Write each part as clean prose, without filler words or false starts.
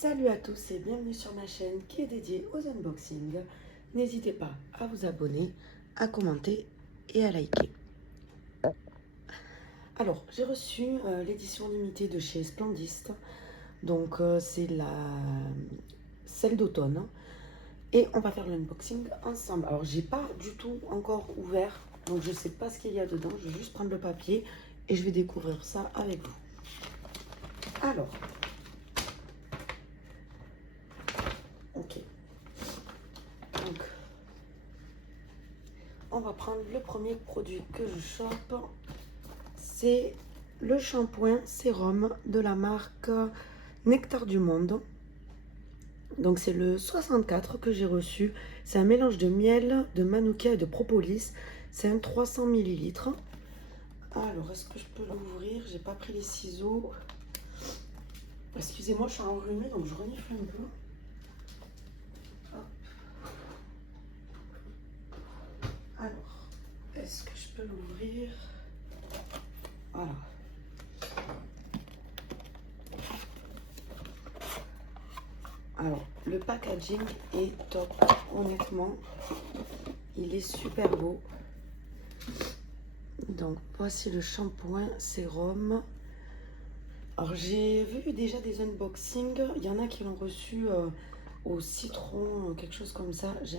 Salut à tous et bienvenue sur ma chaîne qui est dédiée aux unboxings. N'hésitez pas à vous abonner, à commenter et à liker. Alors, j'ai reçu l'édition limitée de chez Splendist. Donc, c'est celle d'automne. Et on va faire l'unboxing ensemble. Alors, j'ai pas du tout encore ouvert. Donc, je sais pas ce qu'il y a dedans. Je vais juste prendre le papier et je vais découvrir ça avec vous. Alors, ok. Donc, on va prendre le premier produit que je chope. C'est le shampoing sérum de la marque Nectar du Monde. Donc c'est le 64 que j'ai reçu. C'est un mélange de miel, de manuka et de propolis. C'est un 300 ml. Alors, est-ce que je peux l'ouvrir? J'ai pas pris les ciseaux. Excusez-moi, je suis enrhumée, donc je renifle un peu. Hop. Alors, est-ce que je peux l'ouvrir? Voilà. Alors, le packaging est top, honnêtement. Il est super beau. Donc, voici le shampoing sérum. Alors, j'ai vu déjà des unboxings. Il y en a qui l'ont reçu au citron, quelque chose comme ça. Je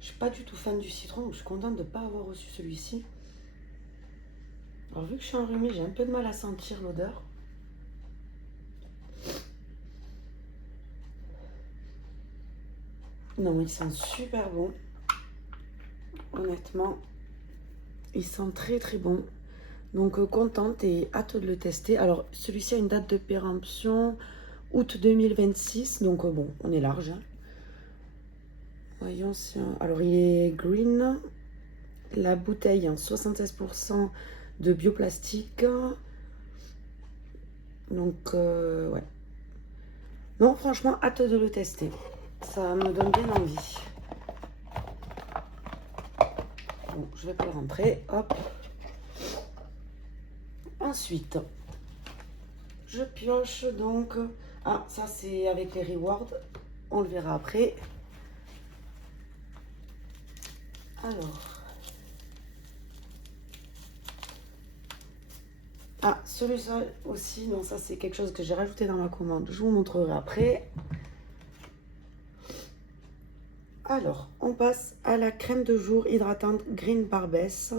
suis pas du tout fan du citron, donc je suis contente de ne pas avoir reçu celui-ci. Alors, vu que je suis enrhumée, j'ai un peu de mal à sentir l'odeur. Non, il sent super bon. Honnêtement, il sent très très bon. Donc contente et hâte de le tester. Alors celui-ci a une date de péremption août 2026. Donc bon, on est large. Hein. Voyons si... Alors il est green. La bouteille en 76% de bioplastique. Donc ouais. Non, franchement, hâte de le tester. Ça me donne bien envie. Bon, je vais pas le rentrer. Hop. Ensuite, je pioche donc... Ah, ça c'est avec les rewards. On le verra après. Alors... Ah, celui-là aussi, non, ça c'est quelque chose que j'ai rajouté dans ma commande. Je vous montrerai après. Alors, on passe à la crème de jour hydratante Green Barbess.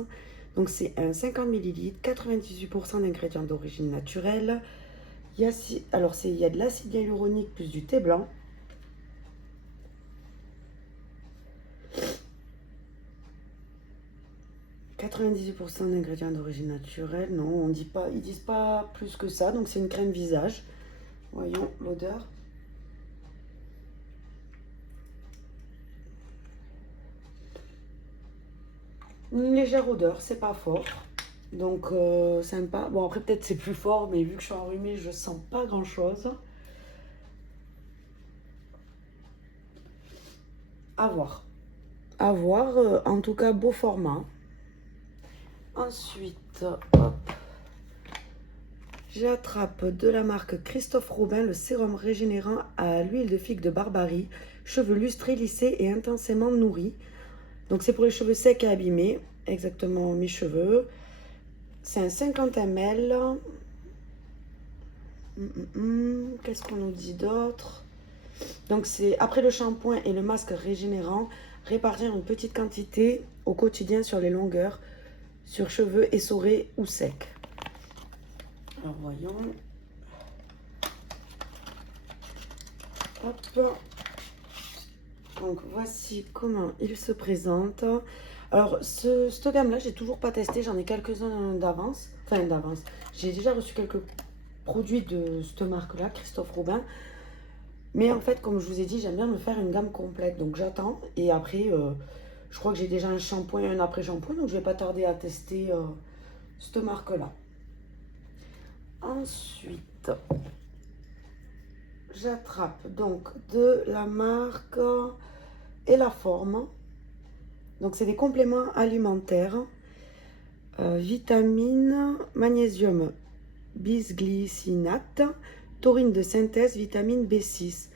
Donc c'est un 50 ml, 98% d'ingrédients d'origine naturelle. Il y a de l'acide hyaluronique plus du thé blanc. « 98% d'ingrédients d'origine naturelle. Non, on dit pas, ils disent pas plus que ça. Donc c'est une crème visage. Voyons l'odeur. Une légère odeur, c'est pas fort. Donc sympa. Bon après peut-être c'est plus fort, mais vu que je suis enrhumée, je sens pas grand chose. À voir. À voir, en tout cas beau format. Ensuite, hop. J'attrape de la marque Christophe Robin le sérum régénérant à l'huile de figue de Barbarie, cheveux lustrés, lissés et intensément nourris. Donc c'est pour les cheveux secs et abîmés, exactement mes cheveux. C'est un 50 ml. Qu'est-ce qu'on nous dit d'autre? Donc c'est après le shampoing et le masque régénérant, répartir une petite quantité au quotidien sur les longueurs, sur cheveux essorés ou secs. Alors voyons. Hop. Donc voici comment il se présente. Alors cette gamme là j'ai toujours pas testé, j'en ai quelques-uns d'avance. Enfin d'avance. J'ai déjà reçu quelques produits de cette marque là, Christophe Robin. Mais en fait comme je vous ai dit, j'aime bien me faire une gamme complète. Donc j'attends et après je crois que j'ai déjà un shampoing et un après shampoing. Donc je vais pas tarder à tester cette marque là. Ensuite, j'attrape donc de la marque et la forme. Donc c'est des compléments alimentaires. Vitamines, magnésium bisglycinate, taurine de synthèse, vitamine B6.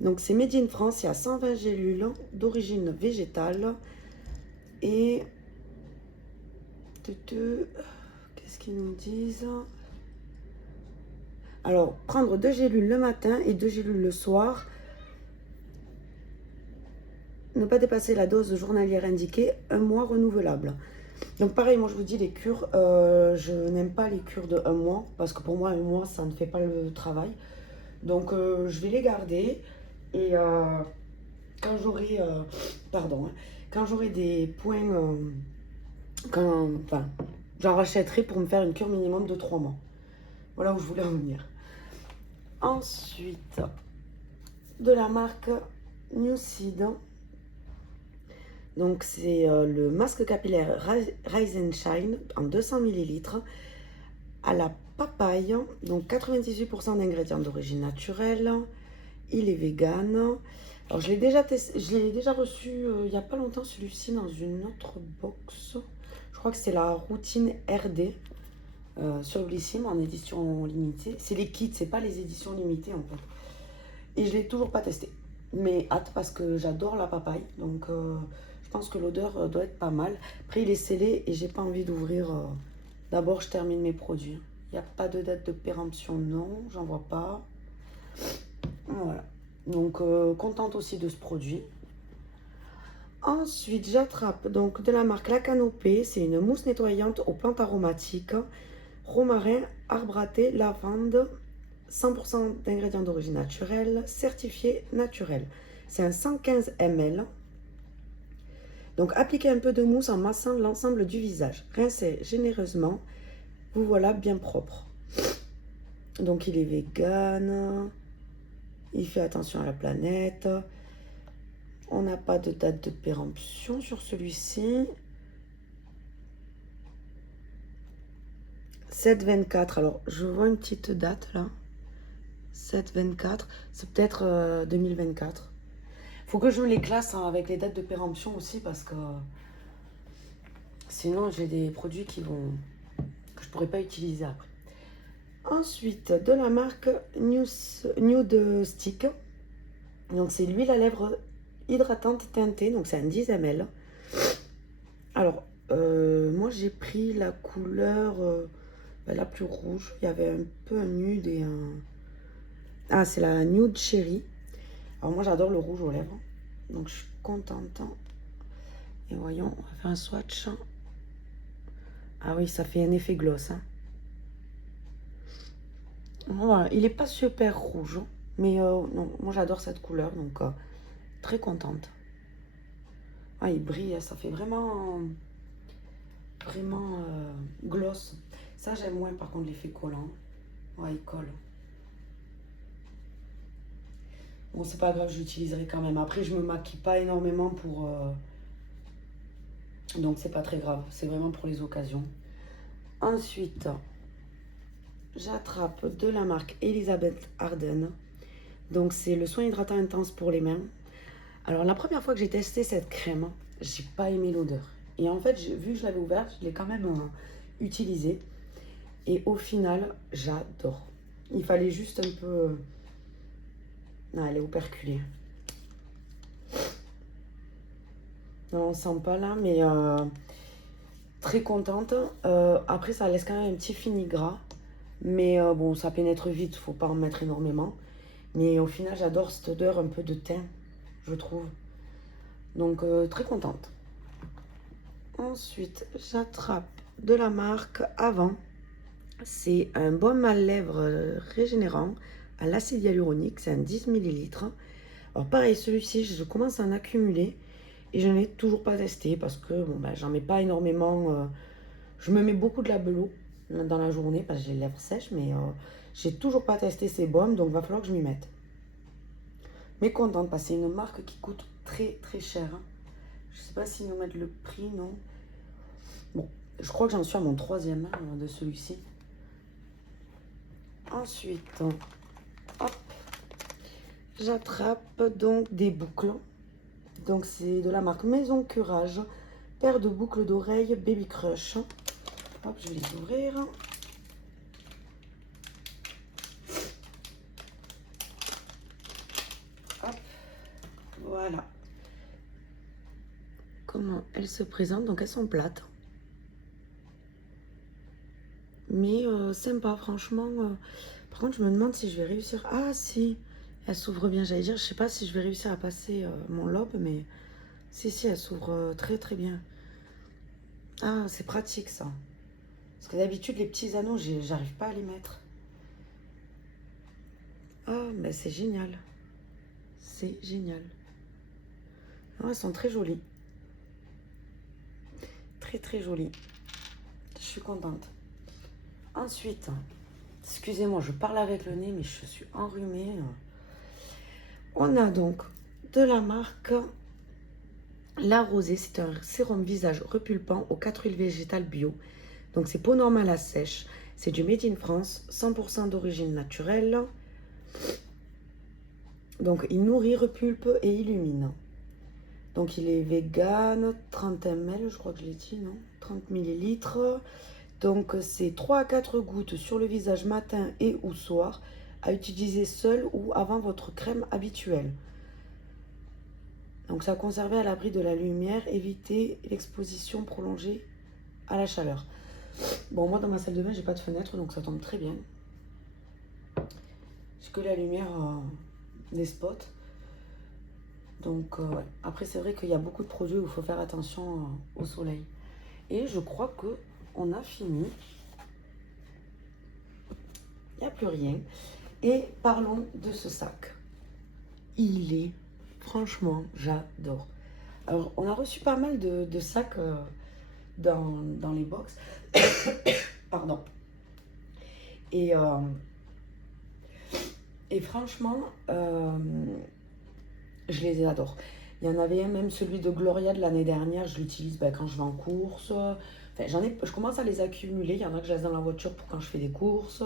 Donc c'est made in France, il y a 120 gélules d'origine végétale. Et qu'est-ce qu'ils nous disent? Alors, prendre 2 gélules le matin et 2 gélules le soir. Ne pas dépasser la dose journalière indiquée, 1 mois renouvelable. Donc pareil, moi je vous dis les cures, je n'aime pas les cures de 1 mois parce que pour moi 1 mois ça ne fait pas le travail. Donc je vais les garder et quand j'aurai, pardon, quand j'aurai des points, enfin, j'en rachèterai pour me faire une cure minimum de 3 mois. Voilà où je voulais en venir. Ensuite, de la marque Nucid. Donc c'est le masque capillaire Rise and Shine en 200 ml à la papaye, donc 98% d'ingrédients d'origine naturelle. Il est vegan. Alors je l'ai déjà testé, je l'ai déjà reçu il n'y a pas longtemps celui-ci dans une autre box. Je crois que c'est la routine RD sur Blissim en édition limitée. C'est les kits, c'est pas les éditions limitées en fait. Et je l'ai toujours pas testé. Mais hâte parce que j'adore la papaye. Donc je pense que l'odeur doit être pas mal. Après il est scellé et j'ai pas envie d'ouvrir. D'abord je termine mes produits. Il n'y a pas de date de péremption, non, j'en vois pas. Voilà. Donc contente aussi de ce produit. Ensuite j'attrape donc de la marque La Canopée. C'est une mousse nettoyante aux plantes aromatiques. Romarin, arbre à thé, lavande. 100% d'ingrédients d'origine naturelle, certifié naturel. C'est un 115 ml. Donc appliquez un peu de mousse en massant l'ensemble du visage. Rincez généreusement. Vous voilà bien propre. Donc il est vegan. Il fait attention à la planète. On n'a pas de date de péremption sur celui-ci. 7-24. Alors je vois une petite date là. 7-24. C'est peut-être 2024. Faut que je les classe hein, avec les dates de péremption aussi parce que sinon j'ai des produits que je pourrais pas utiliser après. Ensuite de la marque Nude Stick. Donc c'est l'huile à lèvres hydratante teintée. Donc c'est un 10 ml. Alors moi j'ai pris la couleur la plus rouge. Il y avait un peu un nude et un... Ah c'est la Nude Cherry. Alors moi j'adore le rouge aux lèvres. Donc je suis contente. Et voyons, on va faire un swatch. Ah oui, ça fait un effet gloss. Hein. Voilà, il n'est pas super rouge. Mais non, moi j'adore cette couleur. Donc très contente. Ah, il brille, ça fait vraiment gloss. Ça j'aime moins par contre l'effet collant. Ouais, il colle. Bon, c'est pas grave, je l'utiliserai quand même. Après, je me maquille pas énormément pour... Donc, c'est pas très grave. C'est vraiment pour les occasions. Ensuite, j'attrape de la marque Elizabeth Arden. Donc, c'est le soin hydratant intense pour les mains. Alors, la première fois que j'ai testé cette crème, j'ai pas aimé l'odeur. Et en fait, vu que je l'avais ouverte, je l'ai quand même utilisée. Et au final, j'adore. Il fallait juste un peu... Non, elle est operculée. Non, on sent pas là, mais très contente. Après, ça laisse quand même un petit fini gras. Mais bon, ça pénètre vite, faut pas en mettre énormément. Mais au final, j'adore cette odeur un peu de thym, je trouve. Donc, très contente. Ensuite, j'attrape de la marque Avant. C'est un baume à lèvres régénérant à l'acide hyaluronique. C'est un 10 ml. Alors pareil, celui-ci, je commence à en accumuler. Et je n'ai toujours pas testé parce que bon, ben, j'en mets pas énormément. Je me mets beaucoup de labello dans la journée parce que j'ai les lèvres sèches. Mais j'ai toujours pas testé ces baumes. Donc, il va falloir que je m'y mette. Mais contente parce que c'est une marque qui coûte très très cher. Hein. Je sais pas s'ils nous mettent le prix, non. Bon, je crois que j'en suis à mon 3e de celui-ci. Ensuite, hop, j'attrape donc des boucles. Donc c'est de la marque Maison Curage. Paire de boucles d'oreilles Baby Crush. Hop, je vais les ouvrir. Voilà. Comment elles se présentent. Donc elles sont plates. Mais sympa, franchement. Par contre, je me demande si je vais réussir. Ah si, elle s'ouvre bien. J'allais dire, je sais pas si je vais réussir à passer mon lobe, mais si, elle s'ouvre très très bien. Ah, c'est pratique ça. Parce que d'habitude, les petits anneaux, j'arrive pas à les mettre. Ah, ben c'est génial. C'est génial. Ah, elles sont très jolies. Très très jolies. Je suis contente. Ensuite, excusez-moi, je parle avec le nez, mais je suis enrhumée. On a donc de la marque La Rosée. C'est un sérum visage repulpant aux 4 huiles végétales bio. Donc c'est peau normale à sèche. C'est du Made in France, 100% d'origine naturelle. Donc il nourrit, repulpe et illumine. Donc il est vegan, 30 ml, je crois que je l'ai dit, non 30 millilitres. Donc c'est 3 à 4 gouttes sur le visage matin et ou soir, à utiliser seul ou avant votre crème habituelle. Donc ça a conservé à l'abri de la lumière, éviter l'exposition prolongée à la chaleur. Bon, moi dans ma salle de bain, j'ai pas de fenêtre, donc ça tombe très bien. J'ai que la lumière des spots. Donc ouais. Après c'est vrai qu'il y a beaucoup de produits où il faut faire attention au soleil. Et je crois que on a fini. Il n'y a plus rien. Et parlons de ce sac. Il est, franchement, j'adore. Alors, on a reçu pas mal de sacs dans les box. Pardon. Et franchement, je les adore. Il y en avait un, même celui de Gloria de l'année dernière, je l'utilise quand je vais en course. Enfin, je commence à les accumuler. Il y en a que je laisse dans la voiture pour quand je fais des courses.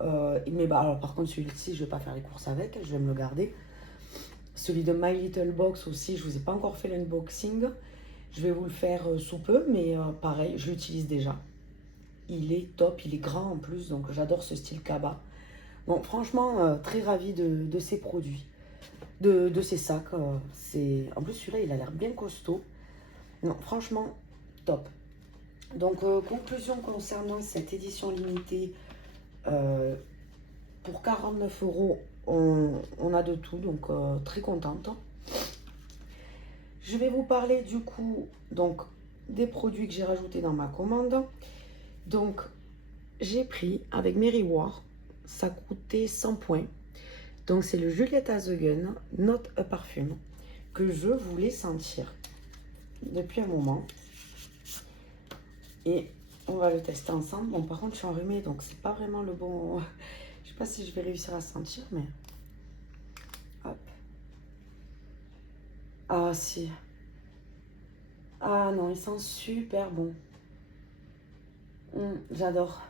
Mais alors, par contre, celui-ci, je ne vais pas faire les courses avec, je vais me le garder. Celui de My Little Box aussi, je ne vous ai pas encore fait l'unboxing. Je vais vous le faire sous peu, mais pareil, je l'utilise déjà. Il est top, il est grand en plus, donc j'adore ce style cabas. Bon, franchement, très ravie de ces produits, de ces sacs. En plus, celui-là, il a l'air bien costaud. Non, franchement, top. Donc, conclusion concernant cette édition limitée, pour 49 €, on a de tout, donc très contente. Je vais vous parler du coup donc, des produits que j'ai rajoutés dans ma commande. Donc, j'ai pris avec Mary War, ça coûtait 100 points. Donc, c'est le Juliette Azegen Not a Parfum que je voulais sentir depuis un moment. Et on va le tester ensemble. Bon, par contre, je suis enrhumée, donc c'est pas vraiment le bon. Je sais pas si je vais réussir à sentir, mais. Hop. Ah, si. Ah non, il sent super bon. J'adore.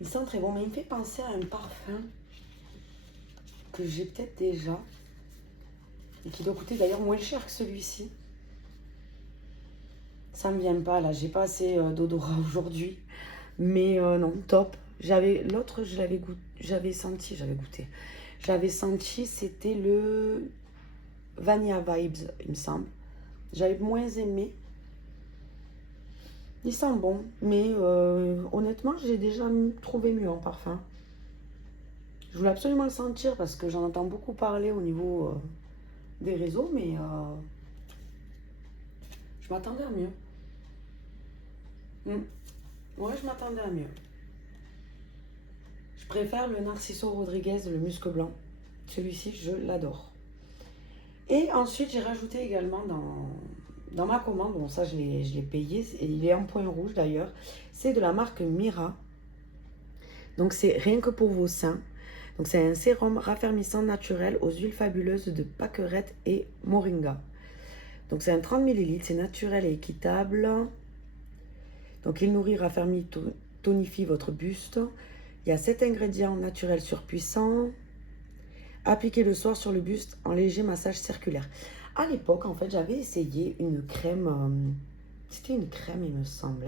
Il sent très bon, mais il me fait penser à un parfum que j'ai peut-être déjà et qui doit coûter d'ailleurs moins cher que celui-ci. Ça me vient pas là, j'ai pas assez d'odorat aujourd'hui, mais non, top. L'autre, j'avais senti, c'était le Vanilla Vibes, il me semble. J'avais moins aimé. Il sent bon, mais honnêtement, j'ai déjà trouvé mieux en parfum. Je voulais absolument le sentir parce que j'en entends beaucoup parler au niveau des réseaux, mais je m'attendais à mieux. Ouais, je m'attendais à mieux. Je préfère le Narciso Rodriguez, le musc blanc. Celui-ci, je l'adore. Et ensuite, j'ai rajouté également dans ma commande, bon ça je l'ai payé, et il est en point rouge d'ailleurs, c'est de la marque Mira. Donc c'est rien que pour vos seins. Donc c'est un sérum raffermissant naturel aux huiles fabuleuses de pâquerette et moringa. Donc c'est un 30 ml, c'est naturel et équitable. Donc il nourrit, raffermit, tonifie votre buste. Il y a 7 ingrédients naturels surpuissants. Appliquez le soir sur le buste en léger massage circulaire. À l'époque, en fait, j'avais essayé une crème. C'était une crème, il me semble.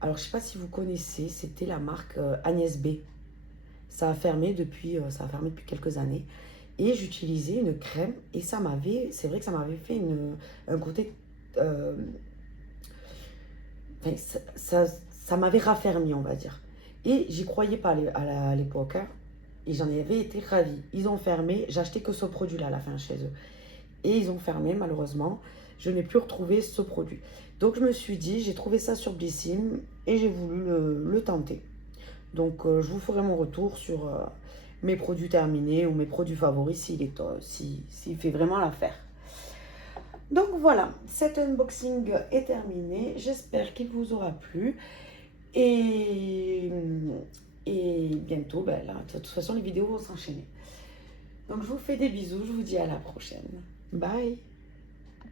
Alors, je ne sais pas si vous connaissez, c'était la marque Agnès B. ça a fermé depuis quelques années. Et j'utilisais une crème et c'est vrai que ça m'avait fait un côté, euh, enfin, ça m'avait raffermi, on va dire. Et j'y croyais pas à l'époque, hein, et j'en avais été ravie. Ils ont fermé, j'achetais que ce produit-là à la fin chez eux. Et ils ont fermé, malheureusement. Je n'ai plus retrouvé ce produit. Donc je me suis dit, j'ai trouvé ça sur Blissim et j'ai voulu le tenter. Donc je vous ferai mon retour sur mes produits terminés ou mes produits favoris s'il fait vraiment l'affaire. Donc voilà, cet unboxing est terminé. J'espère qu'il vous aura plu. Et, et bientôt, ben là, de toute façon, les vidéos vont s'enchaîner. Donc je vous fais des bisous, je vous dis à la prochaine. Bye!